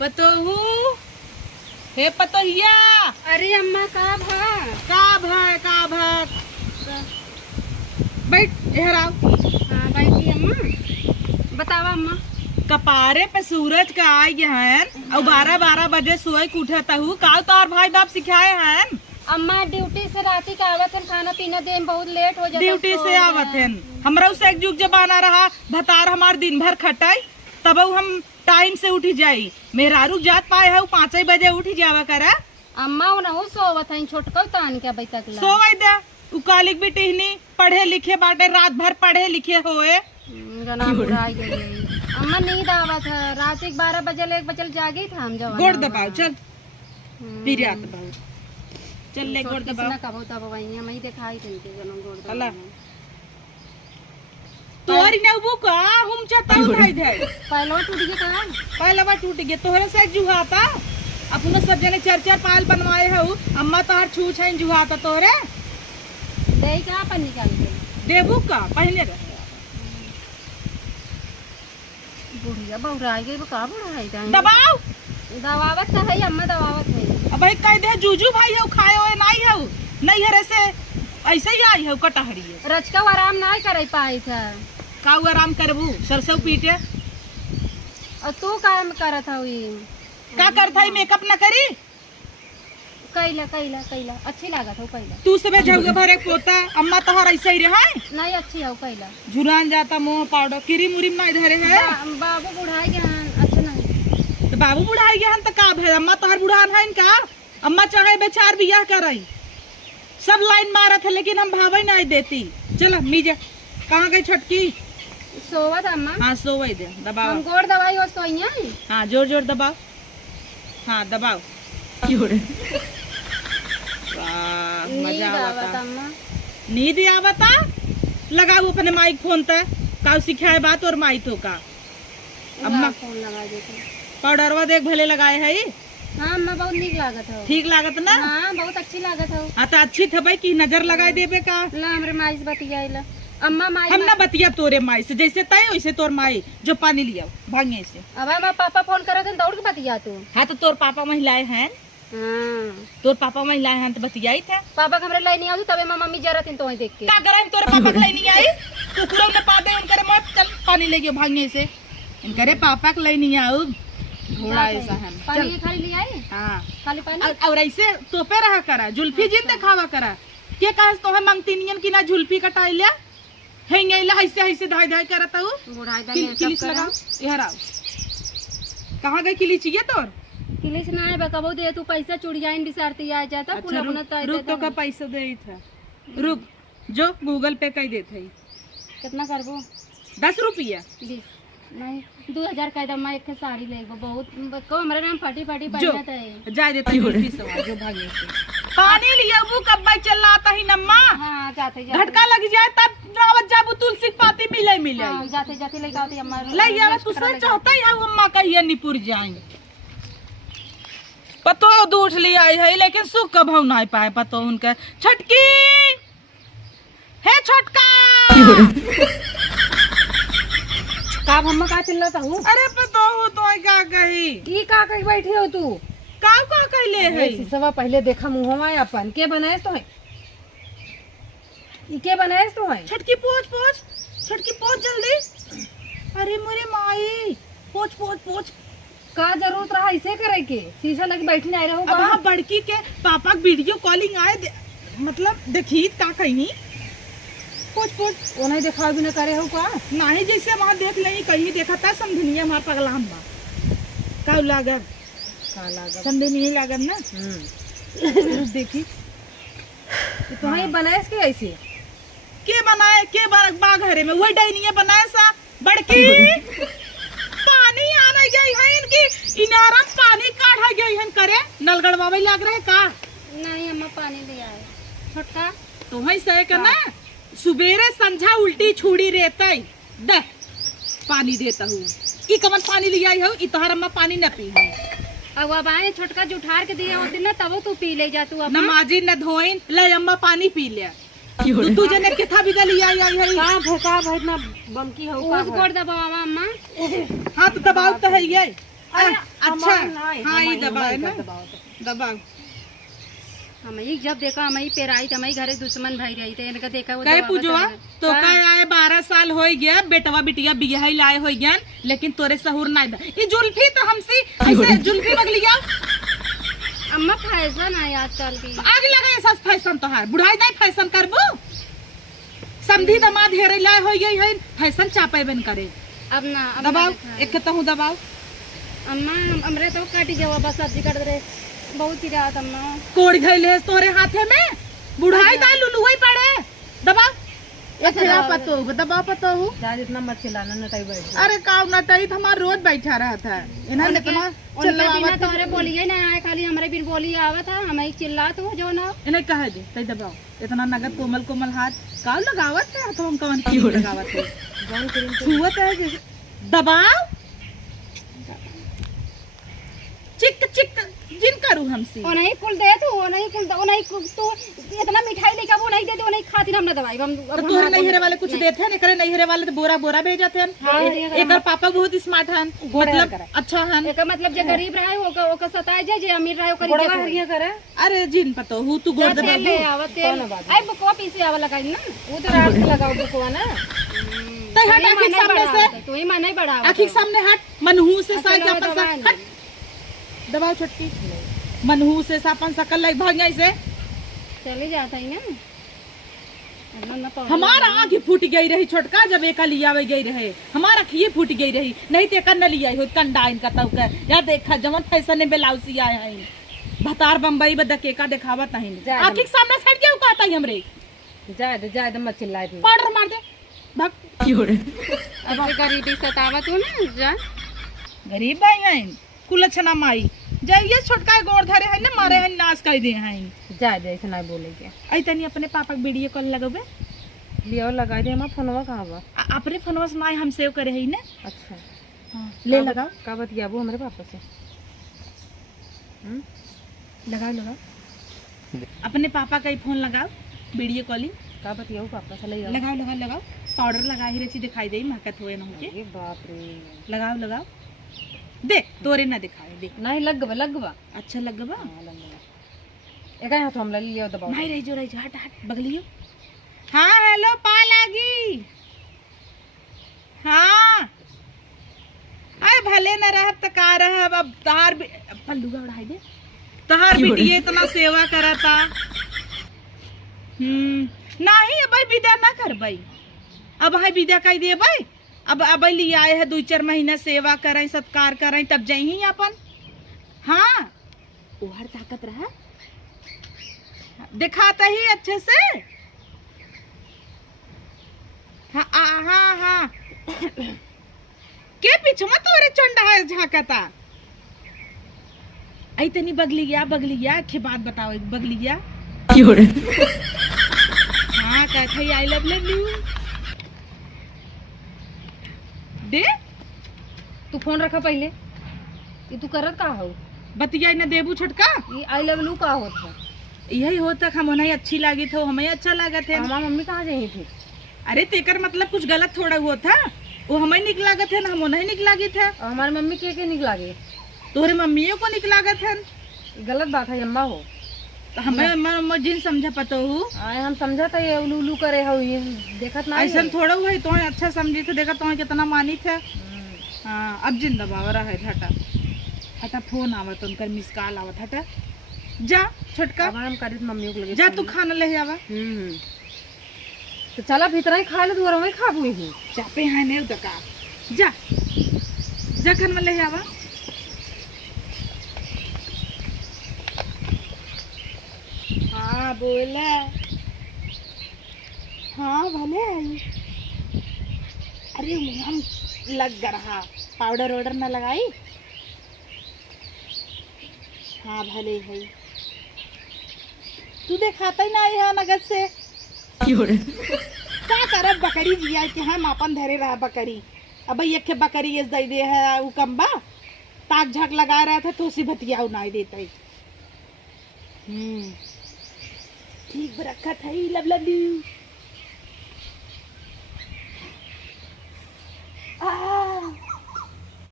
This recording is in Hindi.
पतोहू हे पतोहिया। अरे अम्मा का भा बैठ इधर आओ। हाँ बैठी अम्मा। बतावा अम्मा। कपारे पे सूरज का आई हैं और 12 बजे सोए के उठता हूँ। का तार भाई बाप सिखाए हैं। अम्मा ड्यूटी से राती का आवत है, खाना पीना दे में बहुत लेट हो जाता। ड्यूटी से आवत है हमरा से एक जुग जबाना रहा भतार हमार दिन भर खटाई तब हम टाइम से उठी जाई। मेहरारू जात पाए है 5 बजे उठी जावा करा। अम्मा वो नहु सोवत है छोटका तान के अभी तक सोवई दे उ कालिक भी टिहनी पढ़े लिखे बाटे रात भर पढ़े लिखे होए। अम्मा नींद आवत है रात 12 बजे 1 बजे जागी था हम जब गोड़ दबाओ चल फिर आत बाऊ चल ले गोड़ दबाओ। कबो तब वही मैं दिखाई तनके जन्म गोड़ अल्लाह तोरी ने वो का हम चाहता उठाई दे। पहलो टूट गया का पहलवा टूट गया तोहरे से जुहाता अपना सब जने 4 पाल बनवाए हो। अम्मा तोहर छू छैन जुहाता तोहरे दे का अपन निकाल के देबू का पहले रहे। बुढ़िया बहुराई गई का बुढ़ाई जाए दबाओ दवावत है अम्मा दवावत है। अब भाई कह दे जूजू भाई हो खाए हो नहीं हरे से ऐसे ही आई हो कटहरी रचका आराम नहीं करे पाई था का आराम करबू सरसों पीटे और तू काम करत हुई का करता है मेकअप न करी कैला अच्छी लागत हो कैला तू सबे झुगे भरे पोता अम्मा तोहर ऐसे ही रहे नहीं अच्छी हो कैला झुरान जाता मुंह पाउडर क्रीम उरीम नहीं धरे है। बाबू बुढ़ाई के अच्छा नहीं तो बाबू बुढ़ाई गया तो का भे अम्मा तोहर बुढ़ान है इनका। अम्मा चाहे बेचार बियाह करई सब लाइन मारत है लेकिन हम भावे नहीं देती। चल मीजे कहाँ गई छटकी सोवत अम्मा। हाँ सोवई दे दबाओ हम गोड़ दवाई हो सोइया। हाँ जोर जोर दबाओ। हाँ दबाओ मजा आवता नींद आवता लगाओ अपने माइक फोन तक का सिखाए बात और माई तो का अम्मा फोन लगा देते पाउडरवा देख भले लगाए है। हाँ अम्मा बहुत नीक लागत हो। ठीक लागत ना। हाँ बहुत अच्छी लागत हो। हाँ तो अच्छी थे भाई की नजर लगाए देबे का ला हमरे माई से बतियाइला अम्मा माई हम ना बतिया तोरे माई से जैसे तय वैसे तोर माई जो पानी लिया भांगे से। अब हमारे पापा फोन करा थे दौड़ के बतिया तू। हाँ तो तोर पापा महिलाएं हैं। हाँ तोर पापा महिलाएं हैं तो बतियाई थे। पापा हमरे लाई नहीं आऊ तबे मम्मी जरा तीन तो देख के का करे तोरे पापा के लाई नहीं आई कुकुरों ने पा दे उनके मत चल पानी ले गए भांगे से इनकरे पापा के लाई नहीं आऊ घोड़ा ऐसा है। पानी के खाली ले आए। हाँ खाली पानी और ऐसे तोपे रहा करा जुल्फी जिन दिखावा करा के कहे तो है मांगती नियन की ना जुल्फी कटाई लिया हेंगेला ऐसे ऐसे धाई धाई करता हूँ बुढ़ाई दा किलिच लगाओ इधर आओ। कहाँ गई किलिच ये तोर किलिच ना है बकबो दे तू पैसा चुड़ियाइन बिसारती आ जाता अच्छा रुक तो का पैसा दे था रुक जो गूगल पे कह देते कितना करबो 10 रुपया 20 नहीं 2000 का दम्मा एक साड़ी लेगो बहुत को हमारे नाम फटी जो पहनत है जा देता है जो भागे से पानी लिया वो कब भाई चलाता ही नम्मा। हाँ जाते झटका लग जाए तब रावत जाबू तुलसी पाती मिले हाँ, जाते ले गाती अम्मा ले जावा तू सोच चाहता ही है अम्मा कहिए निपुर जाए पतो दूठ लिया है लेकिन सुख कब हम नहीं पाए पतो उनका छटकी है छटका का मम्मा का चिल्लाता हूँ। अरे पतो हो तो क्या कही की का कहीं बैठी हो तू का कहले है सिसवा पहले देखा मुंहवा अपन के बनाए तो है ई के बनाए तो है छटकी पोछ छटकी पोछ जल्दी। अरे मेरे माई पोछ का जरूरत रहा इसे करे के शीशा लगे बैठने आए रहो। अब हाँ बड़की के पापा वीडियो कॉलिंग आए मतलब देखी का कहीं पोछ वो नहीं देखा भी न करे हो का नहीं जैसे वहाँ देख ले कहीं देखा था समझनिया हमारा पगला हम का लागत समझनी लागत ना देखी तो है बनाए के ऐसे के बनाए के बाग घरे में वही डाइनिया बनाए सा बड़की पानी आना गई है इनकी इनारा पानी काढ़ा गई है करे नलगड़वावे लाग रहे का नहीं अम्मा पानी ले आए छोटका तो है सही करना सुबेरे संझा उल्टी छुड़ी रहता द पानी देता हूँ ई कमन पानी ले आई हो ई तोहर अम्मा पानी न पी अब आए छोटका जुठार के दिया होती ना तब तू पी ले जा तू अब नमाजी न धोइन ले अम्मा पानी पी ले तू जने किथा भी गली आई है का भाई ना बमकी हो उस गोड़ दबावा अम्मा हां तो दबाव तो है ये अच्छा हाँ ये दबा है ना, दबा हमारी जब देखा हमारी पेराई थी, हमारी घरे दुश्मन भाई रही थे, इनका देखा वो कहे दबावत पूजवा है। तो कहे आए 12 साल हो गया, बेटवा बिटिया बियाह लाए हो गया, लेकिन तोरे सहूर ना दा ये जुल्फी तो हमसे ऐसे जुल्फी बगलिया अम्मा फैशन है आजकल की। आग लगा ऐसा फैशन तोहार बुढ़ाई नहीं फैशन करबो, समधी दमाद हेरे लाए हो गई है फैशन चापे बन करे। अब ना अब दबाओ ना एक कहता हूँ दबाओ। अम्मा हमरे तो काटी जावा बस सब्जी काट रहे बहुत ही रात अम्मा कोड़ गए तोरे हाथे में, बुढ़ाई दाई लुलु ही पड़े। दबाओ एक पतो दबाओ पतो हूँ जितना मत चिल्लाना नटाई बैठ। अरे काव नटाई तो हमारा रोज बैठा रहा था इन्हें इतना बिना तोरे बोलिए ना आए, खाली हमारे बिन बोली आवा था, हमें चिल्ला तो जो ना इन्हें कह दे तई दबाओ इतना नगद कोमल कोमल हाथ काव लगावत है तो हम कौन की लगावत है छुअत है जैसे। दबाओ चिक चिक जिन करूँ हमसे वो नहीं कुल दे तू, वो नहीं कुल वो नहीं तू इतना मिठाई लेके वो नहीं दे वो नहीं खातिर हमने दवाई हम तो तोहरे नहीं हेरे वाले कुछ देते हैं निकले नहीं हेरे वाले तो बोरा बोरा भेजते हैं। एक पापा बहुत स्मार्ट हैं, मतलब अच्छा हैं। एक मतलब जो गरीब रहा है वो सताए जाए, जो अमीर रहा है वो गोड़वा हरिया करे। अरे जिन पतो हूँ तू गोड़ दबा ले आवा तेल आई बकवा पीसे आवा लगाई ना वो तो रात को लगाओ बुकवा ना। तई हट आखिर सामने से, तू ही मन नहीं बढ़ा आखिर सामने हट मनहू से साइड का पसा हट दबाओ छटकी मनहू से सापन सकल लाई भाग जाई से चले जाता ही ना। हमारा आँख फूट गई रही छोटका जब एक लिया गई रहे, हमारा खिए फूट गई रही, नहीं तो एक न लिया हो कंडा इनका तब का या देखा जमन फैशन में ब्लाउज आया है भतार बम्बई बद केका दिखावत नहीं आखिर सामने साइड क्या कहता है हमरे जाए दे मत चिल्लाए तू। पाउडर मार दे भग अब गरीबी सतावत हो ना जा गरीब भाई हैं कुलछना माई जब ये छोटका गोड़ धरे है ना मारे है नाश कर दे हैं। जाए दे ऐसे ना बोले के आई तनी अपने पापा के वीडियो कॉल लगोगे लियो लगा दे। हमारा फोनवा कहाँ बा? अपने फोनवा से माई हम सेव करे है ना। अच्छा हाँ ले लगाओ का बतियाबो हमारे पापा से। लगाओ लगाओ अपने पापा का ही फोन लगाओ वीडियो कॉलिंग का बतियाबो पापा से ले लगाओ लगाओ लगाओ पाउडर लगा ही रही दिखाई दे महकत हुए ना मुझे। अरे बाप रे लगाओ लगाओ दे तोरे ना दिखाए दे नहीं लगवा अच्छा लगवा हां लगवा एक हाथ हम ले लियो दबाओ भाई रही जो हट हट बगलियो। हाँ हेलो पा लागी हाँ अरे भले न रह तो का रह अब तार पल्लूगा उड़ाई दे तहार बिटिया इतना सेवा करता नहीं अब विदा ना कर भाई अब है विदा कह दे भाई अब लिए आए हैं 2-4 महीना सेवा करें सत्कार करें तब जाही अपन। हाँ वो हर ताकत रहा दिखाता ही अच्छे से। हाँ हाँ हाँ के पीछे मत तोरे चंडा है झाकता आई तनी बगली गया के बात बताओ एक बगली गया हाँ कहते आई लव यू दे तू फोन रखा पहले ये तू करत का हो बतिया न देबू छटका ये आई लव यू का होता यही होता हम नहीं अच्छी लगी थो हमें अच्छा लगा थे। हमारा मम्मी कहाँ गई थी? अरे तेकर मतलब कुछ गलत थोड़ा हुआ था वो हमें निक लागत है ना हम नहीं निक लागी थे। और हमारी मम्मी के निकला गई तोरे मम्मियों को निक लागत है गलत बात है अम्मा हो तो हमें जिन समझा पता हूँ आए हम समझा था ये उलू उलू करे हो ये देखत ना ऐसा थोड़ा हुआ है तो अच्छा समझी थे देखा तो कितना मानी थे। हाँ अब जिंदाबाद रहा है हटा हटा फोन आवत उनकर मिस कॉल आवत हटा जा छोटका हम करीब मम्मी को लगे जा तू खाना ले आवा। तो चला भीतर ही खा ले दूर में खाबू ही चापे हैं ने उदका जा जा खाना ले आवा। हाँ बोला हाँ भले आई अरे हम लग रहा पाउडर वाउडर न लगाई। हाँ भले है तू देखाता ही ना आई है नगद से क्या करब बकरी जिया कि हम अपन धरे रहा बकरी अब एक बकरी ये दे दे है वो कम्बा ताक झाक लगा रहा था तो उसी भतिया उनाई देता ही। ठीक रखा था ही लव यू।